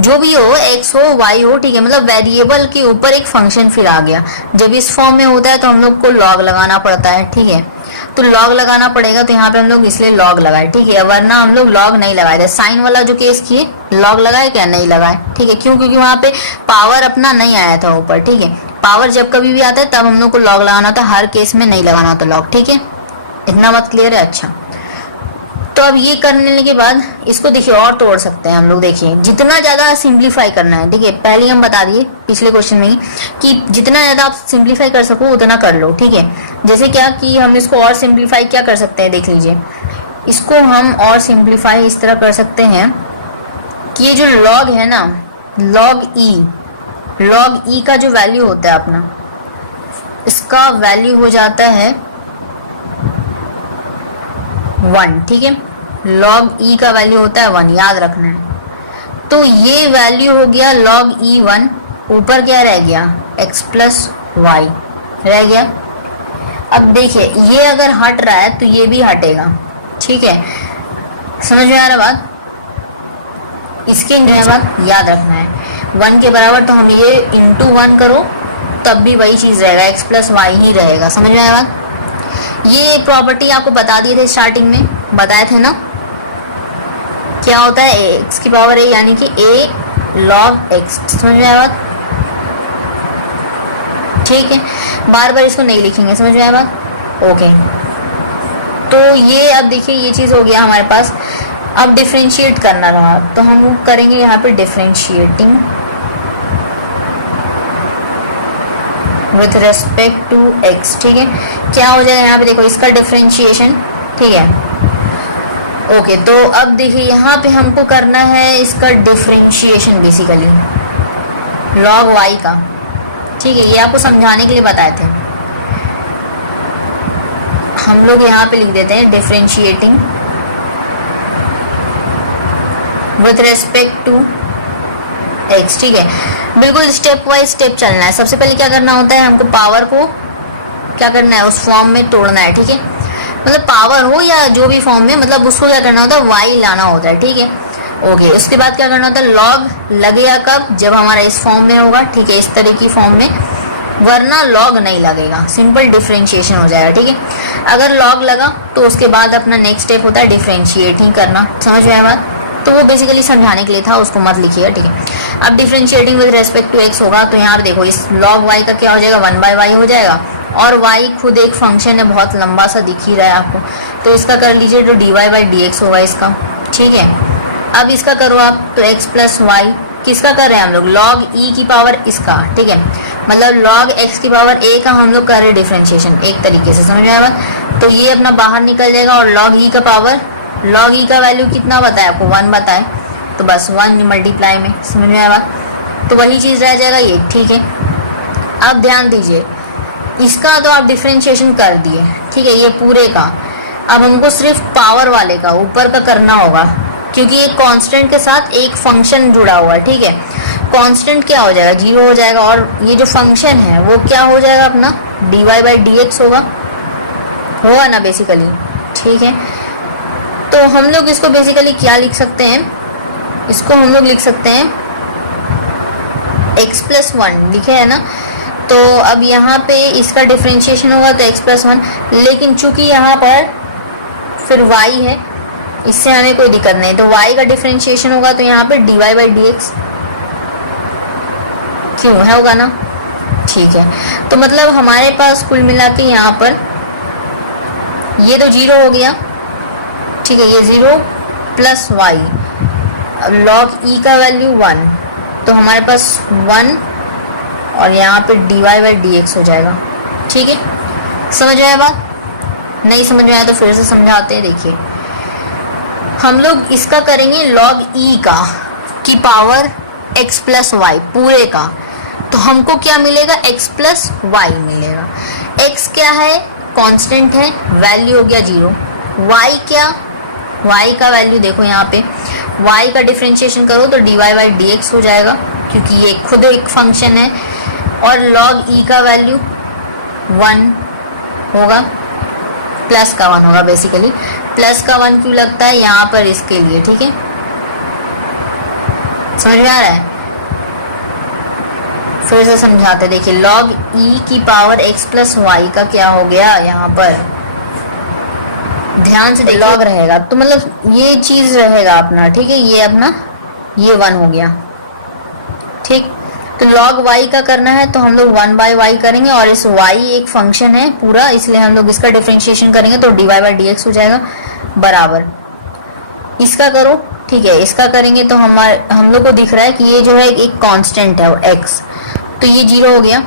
जो भी हो, एक्स हो वाई हो, ठीक है, मतलब वेरिएबल के ऊपर एक फंक्शन फिर आ गया। जब इस फॉर्म में होता है तो हम लोग को लॉग लगाना पड़ता है, ठीक है। तो लॉग लगाना पड़ेगा, तो यहाँ पे हम लोग इसलिए लॉग लगाए, ठीक है, वरना हम लोग लॉग नहीं लगाए थे। साइन वाला जो केस किए, लॉग लगाए क्या, नहीं लगाए, ठीक है, क्यों, क्योंकि वहाँ पे पावर अपना नहीं आया था ऊपर, ठीक है। पावर जब कभी भी आता है तब हम लोग को लॉग लगाना होता है, हर केस में नहीं लगाना होता लॉग, ठीक है। इतना बात क्लियर है। अच्छा, तो अब ये करने के बाद इसको देखिए और तोड़ सकते हैं हम लोग, देखिए जितना ज्यादा सिंप्लीफाई करना है, ठीक है, पहले हम बता दिए पिछले क्वेश्चन में ही कि जितना ज्यादा आप सिंप्लीफाई कर सको उतना कर लो, ठीक है। जैसे क्या कि हम इसको और सिंप्लीफाई क्या कर सकते हैं, देख लीजिए, इसको हम और सिंप्लीफाई इस तरह कर सकते हैं कि ये जो लॉग है ना, लॉग ई का जो वैल्यू होता है अपना, इसका वैल्यू हो जाता है 1, ठीक है। लॉग ई का वैल्यू होता है 1, याद रखना है। तो ये वैल्यू हो गया लॉग ई 1, ऊपर क्या रह गया, x प्लस वाई रह गया। अब देखिए ये अगर हट रहा है तो ये भी हटेगा, ठीक है, समझ में आ रहा बात। इसके बाद याद रखना है 1 के बराबर, तो हम ये इंटू 1 करो तब भी वही चीज रहेगा, x प्लस वाई ही रहेगा, समझ में आया बात। ये प्रॉपर्टी आपको बता दिए थे स्टार्टिंग में, बताए थे ना, क्या होता है एक्स की पावर ए यानी कि ए लॉग एक्स, समझ में आया बात, ठीक है। बार बार इसको नहीं लिखेंगे, समझ में आया बात, ओके। तो ये अब देखिए ये चीज हो गया हमारे पास। अब डिफरेंशिएट करना रहा, तो हम करेंगे यहाँ पे differentiating with respect to x, ठीक है। क्या हो जाएगा यहाँ पे, देखो इसका डिफरेंशिएशन, ठीक है, ओके। तो अब देखिए यहाँ पे हमको करना है इसका डिफरेंशिएशन बेसिकली लॉग वाई का, ठीक है। ये आपको समझाने के लिए बताए थे, हम लोग यहाँ पे लिख देते हैं differentiating with respect to x, ठीक है। बिल्कुल स्टेप वाइज स्टेप चलना है। सबसे पहले क्या करना होता है, हमको पावर को क्या करना है, उस फॉर्म में तोड़ना है, ठीक है। मतलब पावर हो या जो भी फॉर्म में, मतलब उसको क्या करना होता है, वाई लाना होता है, ठीक है, ओके। उसके बाद क्या करना होता है, लॉग लगेगा कब, जब हमारा इस फॉर्म में होगा, ठीक है, इस तरह की फॉर्म में, वरना लॉग नहीं लगेगा, सिंपल डिफरेंशिएशन हो जाएगा, ठीक है। अगर लॉग लगा तो उसके बाद अपना नेक्स्ट स्टेप होता है डिफरेंशिएटिंग करना, समझ में आया बात। तो वो बेसिकली समझाने के लिए था, उसको मत लिखिएगा, ठीक है। अब differentiating with respect to x होगा, तो यहाँ पे देखो इस लॉग वाई का क्या हो जाएगा, 1/y हो जाएगा, और y खुद एक फंक्शन है, बहुत लंबा सा दिख ही रहा है आपको, तो इसका कर लीजिए, तो dy/dx होगा इसका, ठीक है। अब इसका करो आप, तो x प्लस वाई, किसका कर रहे हैं हम लोग, लॉग ई की पावर इसका, ठीक है, मतलब लॉग x की पावर a का हम लोग कर रहे हैं डिफरेंशिएशन एक तरीके से, समझ में आया। तो ये अपना बाहर निकल जाएगा, और लॉग ई का पावर, लॉग ई का वैल्यू कितना बताया आपको, 1 बताए, तो बस 1 मल्टीप्लाई में, समझ में आया। तो वही चीज रह जाएगा ये, ठीक है। अब ध्यान दीजिए, इसका तो आप डिफरेंशिएशन कर दिए, ठीक है, ये पूरे का। अब हमको सिर्फ पावर वाले का ऊपर का करना होगा, क्योंकि एक कांस्टेंट के साथ एक फंक्शन जुड़ा हुआ है, ठीक है। कांस्टेंट क्या हो जाएगा, 0 हो जाएगा, और ये जो फंक्शन है वो क्या हो जाएगा अपना, dy/dx होगा ना बेसिकली, ठीक है। तो हम लोग इसको बेसिकली क्या लिख सकते हैं, इसको हम लोग लिख सकते हैं x प्लस वन लिखे है ना, तो अब यहाँ पे इसका डिफ्रेंशिएशन होगा तो x प्लस वन, लेकिन चूंकि यहाँ पर फिर y है, इससे हमें कोई दिक्कत नहीं, तो y का डिफ्रेंशिएशन होगा तो यहाँ पे dy बाई डी एक्स क्यों है, होगा ना। ठीक है, तो मतलब हमारे पास कुल मिला के यहाँ पर ये तो जीरो हो गया, ठीक है, ये जीरो प्लस y, लॉग ई का वैल्यू वन, तो हमारे पास वन और यहाँ पे dy बाई डी एक्स हो जाएगा। ठीक है, समझ में आया बात? नहीं समझ में आया तो फिर से समझाते हैं। देखिए हम लोग इसका करेंगे लॉग ई का की पावर x प्लस वाई पूरे का, तो हमको क्या मिलेगा, x प्लस वाई मिलेगा। x क्या है, कांस्टेंट है, वैल्यू हो गया जीरो। y क्या, y का वैल्यू देखो यहाँ पे, y का डिफरेंशिएशन करो तो dy बाई डी एक्स हो जाएगा, क्योंकि ये खुद एक फंक्शन है, और लॉग ई का वैल्यू वन होगा, प्लस का वन होगा, बेसिकली प्लस का वन क्यों लगता है यहाँ पर इसके लिए। ठीक है, समझ में आ रहा है? फिर से समझाते, देखिए लॉग ई की पावर x प्लस वाई का क्या हो गया यहाँ पर, ध्यान से देखिए, लॉग रहेगा तो मतलब ये चीज रहेगा अपना, ठीक है, ये अपना ये वन हो गया। ठीक, तो लॉग y का करना है तो हम लोग वन बाई वाई करेंगे, और इस y एक फंक्शन है पूरा, इसलिए हम लोग इसका डिफरेंशिएशन करेंगे तो dy बाई डी एक्स हो जाएगा बराबर इसका करो। ठीक है, इसका करेंगे तो हम लोग को दिख रहा है कि ये जो है एक कांस्टेंट है x, तो ये जीरो हो गया।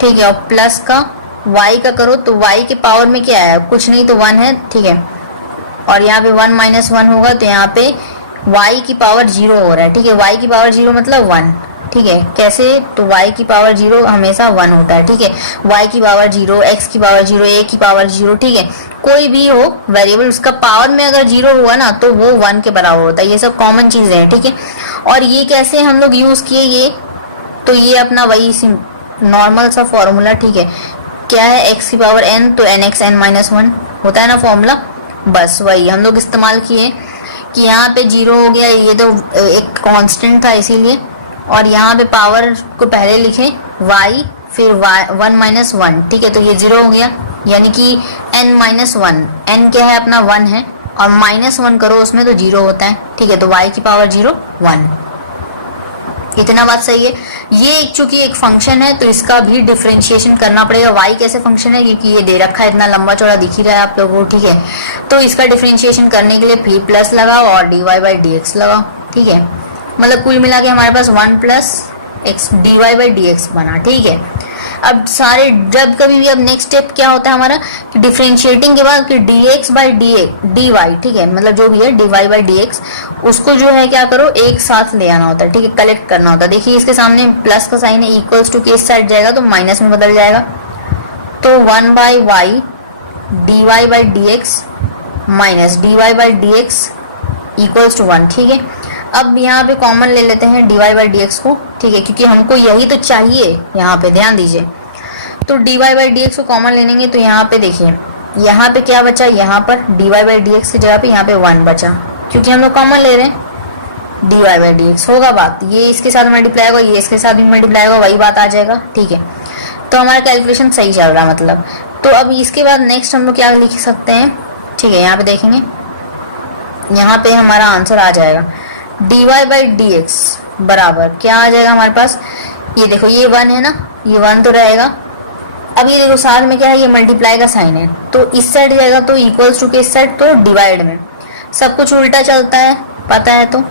ठीक है, और प्लस का y का करो तो y के पावर में क्या है, कुछ नहीं तो वन है। ठीक है, और यहाँ पे वन माइनस वन होगा तो यहाँ पे y की पावर जीरो हो रहा है। ठीक है, y की पावर जीरो मतलब वन। ठीक है, कैसे, तो y की पावर जीरो हमेशा वन होता है। ठीक है, y की पावर जीरो, x की पावर जीरो, a की पावर जीरो, ठीक है, कोई भी हो वेरिएबल उसका पावर में अगर जीरो हुआ ना तो वो वन के बराबर होता है। ये सब कॉमन चीजें हैं। ठीक है, और ये कैसे हम लोग यूज किए, ये तो ये अपना वही नॉर्मल सा फॉर्मूला। ठीक है, क्या है, x की पावर n तो nx n माइनस वन होता है ना फॉर्मूला, बस वही हम लोग इस्तेमाल किए कि यहाँ पे जीरो हो गया, ये तो एक कांस्टेंट था इसीलिए, और यहाँ पे पावर को पहले लिखे y फिर वन माइनस वन। ठीक है, तो ये जीरो हो गया, यानी कि n माइनस वन, n क्या है अपना वन है, और माइनस वन करो उसमें तो जीरो होता है। ठीक है, तो y की पावर जीरो वन, इतना बात सही है। ये चूंकि एक फंक्शन है तो इसका भी डिफरेंशिएशन करना पड़ेगा। y कैसे फंक्शन है, क्योंकि ये दे रखा है, इतना लंबा चौड़ा दिख ही रहा है आप लोगों को। ठीक है, तो इसका डिफरेंशिएशन करने के लिए फिर प्लस लगाओ और dy बाई डी एक्स लगाओ। ठीक है, मतलब कुल मिला के हमारे पास one plus x dy by d x बना। ठीक है, अब सारे जब कभी भी अब नेक्स्ट स्टेप क्या होता है हमारा कि डिफरेंशिएटिंग के बाद कि dx बाई dy, ठीक है, मतलब जो भी है dy बाई dx, उसको जो है क्या करो एक साथ ले आना होता है। ठीक है, कलेक्ट करना होता है। देखिए इसके सामने प्लस का साइन है, इक्वल्स टू के इस साइड जाएगा तो माइनस में बदल जाएगा, तो one by y dy by d x minus dy by d x equals to one. ठीक है, अब यहाँ पे कॉमन ले लेते हैं dy बाई डी एक्स को। ठीक है, क्योंकि हमको यही तो चाहिए, यहाँ पे ध्यान दीजिए, तो dy बाई डी एक्स को कॉमन ले लेंगे तो यहाँ पे देखिए, यहाँ पे क्या बचा, यहाँ पर dy बाई डी एक्स की जगह पे यहाँ पे वन बचा, क्योंकि हम लोग कॉमन ले रहे हैं। dy बाई डी एक्स होगा बात, ये इसके साथ मल्टीप्लाई होगा, ये इसके साथ भी मल्टीप्लाई होगा, वही बात आ जाएगा। ठीक है, तो हमारा कैलकुलेशन सही चल रहा है मतलब। तो अब इसके बाद नेक्स्ट हम लोग क्या लिख सकते हैं, ठीक है, यहाँ पे देखेंगे, यहाँ पे हमारा आंसर आ जाएगा dy बाई डी एक्स बराबर क्या आ जाएगा हमारे पास, ये देखो ये वन है ना, ये वन तो रहेगा। अब ये देखो साथ में क्या है, ये मल्टीप्लाई का साइन है, तो इस साइड जाएगा तो इक्वल्स टू के इस साइड, तो डिवाइड में सब कुछ उल्टा चलता है, पता है तो।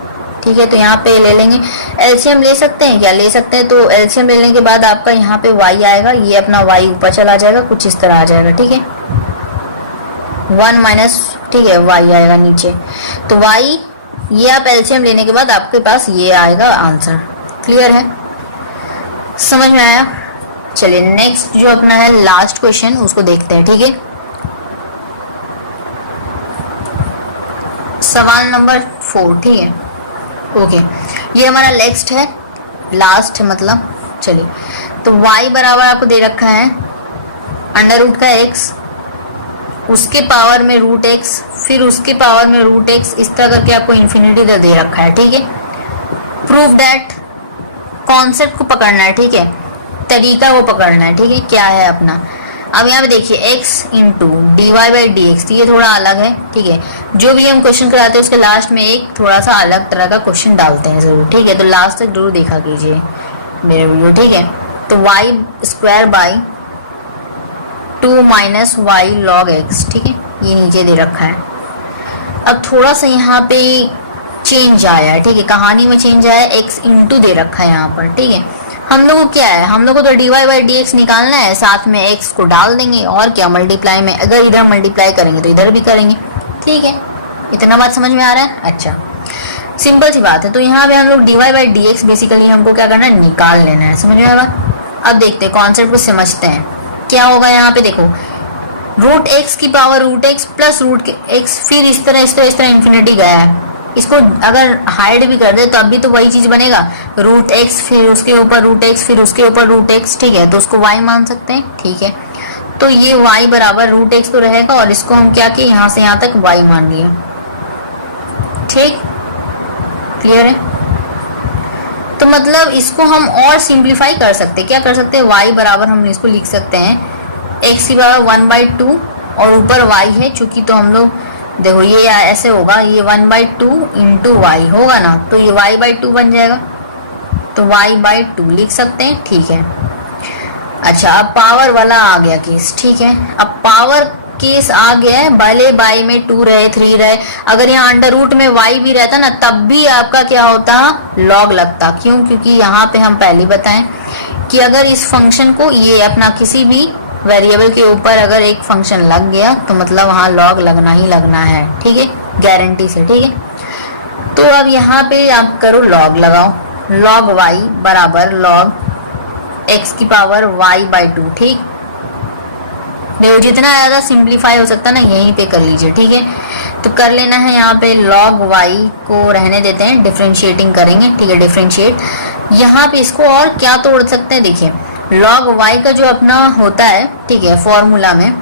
ठीक है, तो यहाँ पे ले लेंगे, एलसीएम ले सकते हैं क्या, ले सकते हैं, तो एलसीएम लेने के बाद आपका यहाँ पे y आएगा, ये अपना y ऊपर चला जाएगा, कुछ इस तरह आ जाएगा। ठीक है, वन माइनस, ठीक है, y आएगा नीचे, तो y ये आप एलसीएम लेने के बाद आपके पास ये आएगा आंसर। क्लियर है, समझ में आया? चलिए नेक्स्ट जो अपना है लास्ट क्वेश्चन उसको देखते हैं। ठीक है, सवाल नंबर 4। ठीक है, ओके, ये हमारा नेक्स्ट है, लास्ट है मतलब। चलिए, तो y बराबर आपको दे रखा है अंडर रूट का x, उसके पावर में रूट x, फिर उसके पावर में रूट x, इस तरह करके आपको इन्फिनिटी दे रखा है। ठीक है, प्रूव दैट कॉन्सेप्ट को पकड़ना है, ठीक है, तरीका वो पकड़ना है, ठीक है, क्या है अपना। अब यहाँ पे देखिए x into d y by d x, ये थोड़ा अलग है, ठीक है। जो भी हम क्वेश्चन कराते हैं उसके लास्ट में एक थोड़ा सा अलग तरह का क्वेश्चन डालते हैं जरूर, ठीक है, तो लास्ट तक जरूर देखा कीजिए मेरे वीडियो, ठीक है। तो y square by 2 minus y log x, ठीक है, ये नीचे दे रखा है। अब थोड़ा सा यहाँ पे चेंज आया है, ठीक है, कहानी में चेंज आया है, x इंटू दे रखा है यहाँ पर, ठीक है। हम लोग को क्या है, हम लोग को तो d y by d x निकालना है, साथ में x को डाल देंगे और क्या मल्टीप्लाई में, अगर इधर मल्टीप्लाई करेंगे तो इधर भी करेंगे, ठीक है। इतना बात समझ में आ रहा है? अच्छा, सिंपल सी बात है। तो यहाँ पे हम लोग d y by d x basically हमको क्या करना है, निकाल लेना है, समझ में आया? अब देखते हैं, कॉन्सेप्ट को समझते हैं क्या होगा। यहाँ पे देखो रूट एक्स की power root x plus root x, फिर इस तरह इन्फिनिटी गया है, इसको अगर हाइड भी कर दे तो अभी तो वही चीज बनेगा, रूट एक्स फिर उसके ऊपर रूट एक्स फिर उसके ऊपर रूट एक्स, ठीक है, तो उसको y मान सकते हैं, ठीक है। तो ये y बराबर रूट एक्स तो रहेगा और इसको हम क्या किए, यहाँ से यहाँ तक y मान लिया, ठीक, क्लियर है। तो मतलब इसको हम और सिंप्लीफाई कर सकते हैं, क्या कर सकते हैं, y बराबर हम इसको लिख सकते हैं x की पावर 1/2 और ऊपर y है चूंकि, तो हम लोग देखो ये ऐसे होगा, ये 1/2 इंटू वाई होगा ना, तो ये y/2 बन जाएगा, तो y/2 लिख सकते हैं, ठीक है। अच्छा, अब पावर वाला आ गया केस, ठीक है। अब पावर केस आ गया है, भले बाई में 2 रहे 3 रहे, अगर यहाँ अंडर रूट में y भी रहता ना तब भी आपका क्या होता, लॉग लगता। क्यों? क्योंकि यहाँ पे हम पहले बताएं कि अगर इस फंक्शन को ये अपना किसी भी वेरिएबल के ऊपर अगर एक फंक्शन लग गया तो मतलब वहाँ लॉग लगना ही लगना है, ठीक है, गारंटी से, ठीक है। तो अब यहाँ पे आप करो लॉग लगाओ, लॉग y बराबर लॉग x की पावर y/2, ठीक। देखो जितना ज़्यादा सिंप्लीफाई हो सकता है ना यहीं पे कर लीजिए, ठीक है। तो कर लेना है, यहाँ पे लॉग y को रहने देते हैं, डिफ्रेंशिएटिंग करेंगे, ठीक है, डिफ्रेंशिएट। यहाँ पे इसको और क्या तोड़ सकते हैं, देखिए लॉग y का जो अपना होता है, ठीक है, फॉर्मूला में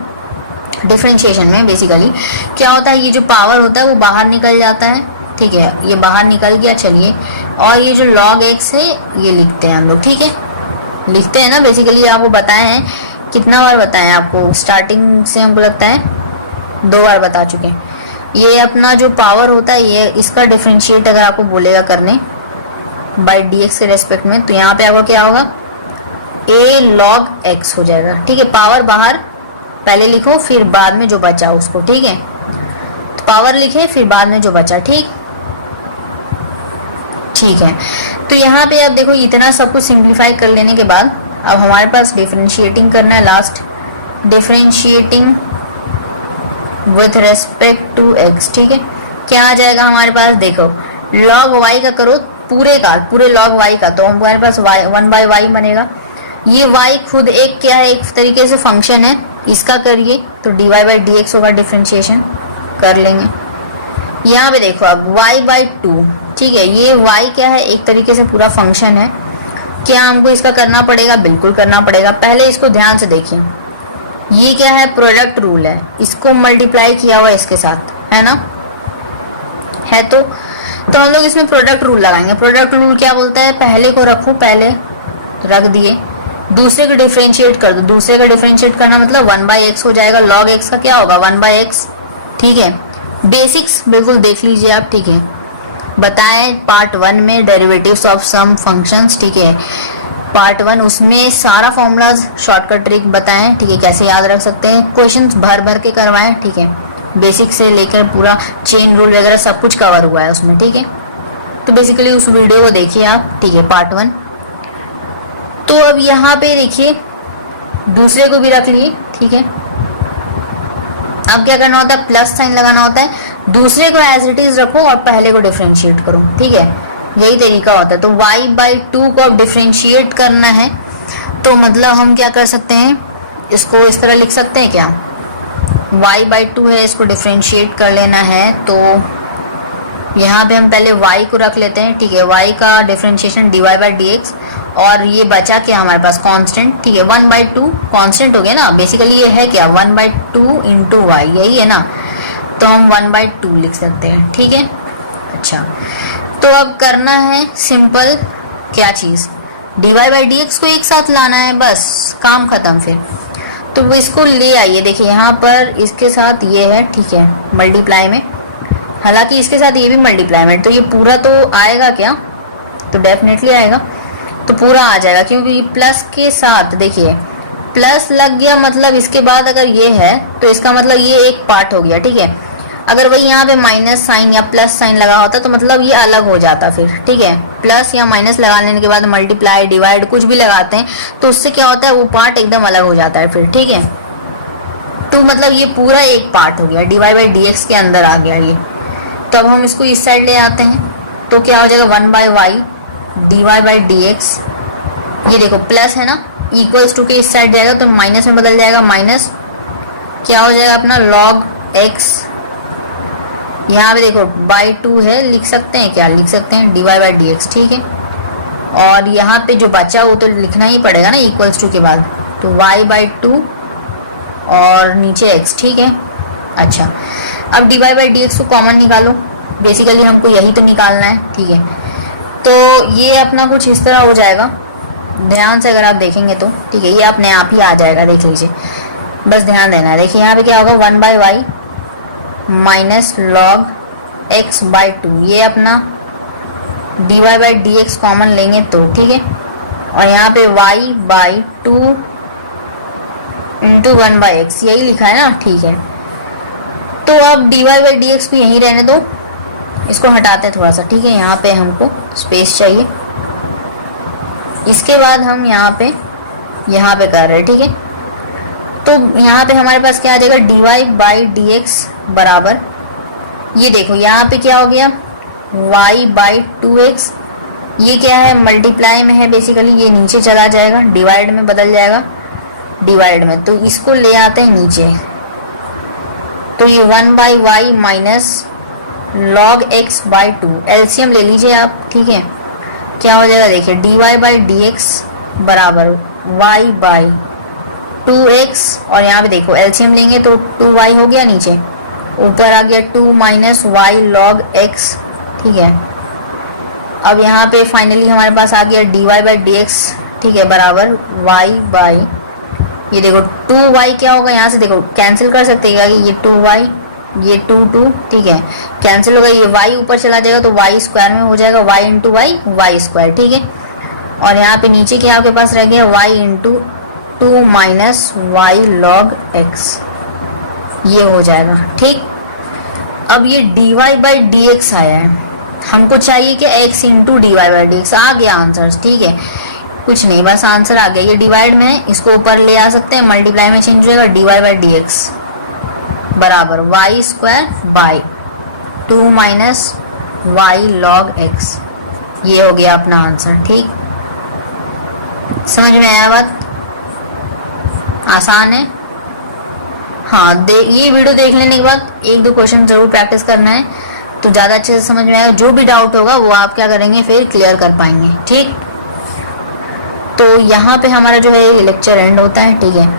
डिफरेंशिएशन में बेसिकली क्या होता है, ये जो पावर होता है वो बाहर निकल जाता है, ठीक है, ये बाहर निकल गया, चलिए। और ये जो log x है ये लिखते हैं हम लोग, ठीक है, लिखते हैं ना, बेसिकली आपको बताए हैं, कितना बार बताए हैं आपको, स्टार्टिंग से हमको लगता है 2 बार बता चुके हैं। ये अपना जो पावर होता है ये इसका डिफरेंशिएट अगर आपको बोलेगा करने बाई डी एक्स के रेस्पेक्ट में, तो यहाँ पे आपका क्या होगा, a log x हो जाएगा, ठीक है। पावर बाहर पहले लिखो फिर बाद में जो बचा उसको, ठीक है, तो पावर लिखे फिर बाद में जो बचा, ठीक, ठीक है। तो यहाँ पे आप देखो इतना सब कुछ सिंप्लीफाई कर लेने के बाद अब हमारे पास डिफरेंशिएटिंग करना है, last differentiating with respect to x, ठीक है। क्या आ जाएगा हमारे पास, देखो log y का करो पूरे log y का, तो हमारे पास 1/y बनेगा। ये y खुद एक क्या है, एक तरीके से फंक्शन है, इसका करिए तो dy बाई डी एक्स होगा, डिफरेंशिएशन कर लेंगे। यहाँ पे देखो अब y/2, ठीक है, ये y क्या है, एक तरीके से पूरा फंक्शन है। क्या हमको इसका करना पड़ेगा, बिल्कुल करना पड़ेगा। पहले इसको ध्यान से देखिए, ये क्या है, प्रोडक्ट रूल है, इसको मल्टीप्लाई किया हुआ इसके साथ, है ना, है तो हम लोग इसमें प्रोडक्ट रूल लगाएंगे। प्रोडक्ट रूल क्या बोलता है, पहले को रखो, पहले रख दिए, दूसरे को डिफरेंशिएट कर दो, दूसरे का डिफरेंशिएट करना मतलब 1/x हो जाएगा, log x का क्या होगा 1/x, ठीक है। बेसिक्स बिल्कुल देख लीजिए आप, ठीक है, बताएं पार्ट 1 में डेरिवेटिव्स ऑफ सम फंक्शंस, ठीक है, पार्ट 1 उसमें सारा फॉर्मूलाज शॉर्टकट ट्रिक बताएं, ठीक है, कैसे याद रख सकते हैं, क्वेश्चंस भर के करवाएं, ठीक है, बेसिक से लेकर पूरा चेन रूल वगैरह सब कुछ कवर हुआ है उसमें, ठीक है। तो बेसिकली उस वीडियो को देखिए आप, ठीक है, पार्ट 1। तो अब यहाँ पे देखिए दूसरे को भी रख लिए, ठीक है। अब क्या करना होता है, प्लस साइन लगाना होता है, दूसरे को एज इट इज रखो और पहले को डिफरेंशिएट करो, ठीक है, यही तरीका होता है। तो y/2 को अब डिफरेंशिएट करना है, तो मतलब हम क्या कर सकते हैं, इसको इस तरह लिख सकते हैं, क्या y/2 है, इसको डिफरेंशिएट कर लेना है, तो यहाँ पे हम पहले y को रख लेते हैं, ठीक है, y का differentiation dy by d x, और ये बचा क्या हमारे पास कांस्टेंट, ठीक है, 1/2 कांस्टेंट हो गया ना, बेसिकली ये है क्या 1/2 इंटू वाई, यही है ना, तो हम 1/2 लिख सकते हैं, ठीक है। अच्छा, तो अब करना है सिंपल क्या चीज़, dy बाई dx को एक साथ लाना है, बस काम खत्म फिर। तो वो इसको ले आइए, देखिए यहाँ पर इसके साथ ये है, ठीक है, मल्टीप्लाई में, हालांकि इसके साथ ये भी मल्टीप्लाई में, तो ये पूरा तो आएगा क्या, तो डेफिनेटली आएगा, तो पूरा आ जाएगा, क्योंकि प्लस के साथ देखिए प्लस लग गया, मतलब इसके बाद अगर ये है तो इसका मतलब ये एक पार्ट हो गया, ठीक है। अगर वही यहाँ पे माइनस साइन या प्लस साइन लगा होता तो मतलब ये अलग हो जाता फिर, ठीक है। प्लस या माइनस लगा लेने के बाद मल्टीप्लाई डिवाइड कुछ भी लगाते हैं तो उससे क्या होता है, वो पार्ट एकदम अलग हो जाता है फिर, ठीक है। तो मतलब ये पूरा एक पार्ट हो गया, dy बाई dx के अंदर आ गया ये। तो अब हम इसको इस साइड ले आते हैं, तो क्या हो जाएगा 1 by y dy by dx, ये देखो प्लस है ना, इक्वल्स टू के इस साइड जाएगा तो माइनस में बदल जाएगा, माइनस क्या हो जाएगा अपना log x, यहाँ पे देखो बाई 2 है, लिख सकते हैं, क्या लिख सकते हैं, dy बाई dx, ठीक है। और यहाँ पे जो बचा वो तो लिखना ही पड़ेगा ना इक्वल्स टू के बाद, तो y बाई 2 और नीचे x, ठीक है। अच्छा, अब dy बाई dx को कॉमन निकालो, बेसिकली हमको यही तो निकालना है, ठीक है। तो ये अपना कुछ इस तरह हो जाएगा, ध्यान से अगर आप देखेंगे तो, ठीक है, ये अपने आप ही आ जाएगा, देख लीजिए, बस ध्यान देना है। देखिए यहाँ पे क्या होगा, 1 by y minus log x by 2, ये अपना dy बाई dx कॉमन लेंगे तो, ठीक है। और यहाँ पे y by 2 into 1 by x, यही लिखा है ना, ठीक है। तो अब dy बाई dx को यहीं रहने दो, इसको हटाते हैं थोड़ा सा, ठीक है, यहाँ पे हमको स्पेस चाहिए। इसके बाद हम यहाँ पे कर रहे हैं, ठीक है। तो यहाँ पे हमारे पास क्या आ जाएगा, dy बाई dx बराबर, ये देखो यहाँ पे क्या हो गया, y बाई 2x, ये क्या है, मल्टीप्लाई में है बेसिकली, ये नीचे चला जाएगा, डिवाइड में बदल जाएगा, डिवाइड में, तो इसको ले आते हैं नीचे, तो ये 1 by y minus log x by 2, LCM ले लीजिए आप, ठीक है। क्या हो जाएगा, देखिए dy बाई dx बराबर y बाई 2x, और यहाँ पे देखो एलसीएम लेंगे तो 2y हो गया, नीचे ऊपर आ गया 2 माइनस वाई लॉग x, ठीक है। अब यहाँ पे फाइनली हमारे पास आ गया dy बाई dx, ठीक है, बराबर y बाई, ये देखो 2y क्या होगा, यहाँ से देखो कैंसिल कर सकते हैं कि ये 2y, ये 2 ठीक है, कैंसिल होगा, ये y ऊपर चला जाएगा तो y स्क्वायर में हो जाएगा, y into y y square, ठीक है। और यहाँ पे नीचे क्या आपके पास रह गया, y into 2 minus y log x, ये हो जाएगा, ठीक। अब ये dy बाई dx आया है, हमको चाहिए कि x into dy by dx, आ गया आंसर, ठीक है, कुछ नहीं, बस आंसर आ गया। ये डिवाइड में है, इसको ऊपर ले आ सकते हैं, मल्टीप्लाई में चेंज हो जाएगा, dy बाई dx बराबर y square by 2 minus y log x, ये हो गया अपना आंसर, ठीक। समझ में आया बात, आसान है। हाँ, ये वीडियो देख लेने के बाद 1-2 क्वेश्चन जरूर प्रैक्टिस करना है, तो ज़्यादा अच्छे से समझ में आएगा। जो भी डाउट होगा वो आप क्या करेंगे, फिर क्लियर कर पाएंगे, ठीक। तो यहाँ पे हमारा जो है ये लेक्चर एंड होता है, ठीक है।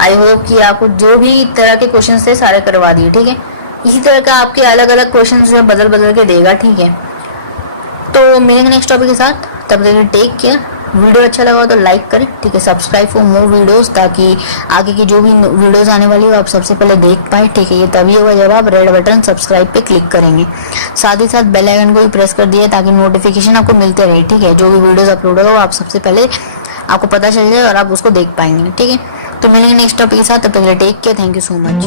आई होप कि आपको जो भी तरह के क्वेश्चन थे सारे करवा दिए, ठीक है। इसी तरह का आपके अलग अलग क्वेश्चन जो है बदल बदल के देगा, ठीक है। तो मिलेंगे नेक्स्ट टॉपिक के साथ, तब तक टेक केयर। वीडियो अच्छा लगा तो लाइक करें, ठीक है, सब्सक्राइब फॉर मोर वीडियोस, ताकि आगे की जो भी वीडियोस आने वाली हो आप सबसे पहले देख पाए, ठीक है। ये तभी होगा जब आप रेड बटन सब्सक्राइब पे क्लिक करेंगे, साथ ही साथ बेल आइकन को भी प्रेस कर दिए ताकि नोटिफिकेशन आपको मिलते रहे, ठीक है। जो भी वीडियोस अपलोड होगा वो आप सबसे पहले आपको पता चल जाए और आप उसको देख पाएंगे, ठीक है। तो मिलेंगे नेक्स्ट टॉपिक के साथ, तब तक take care, thank you so much.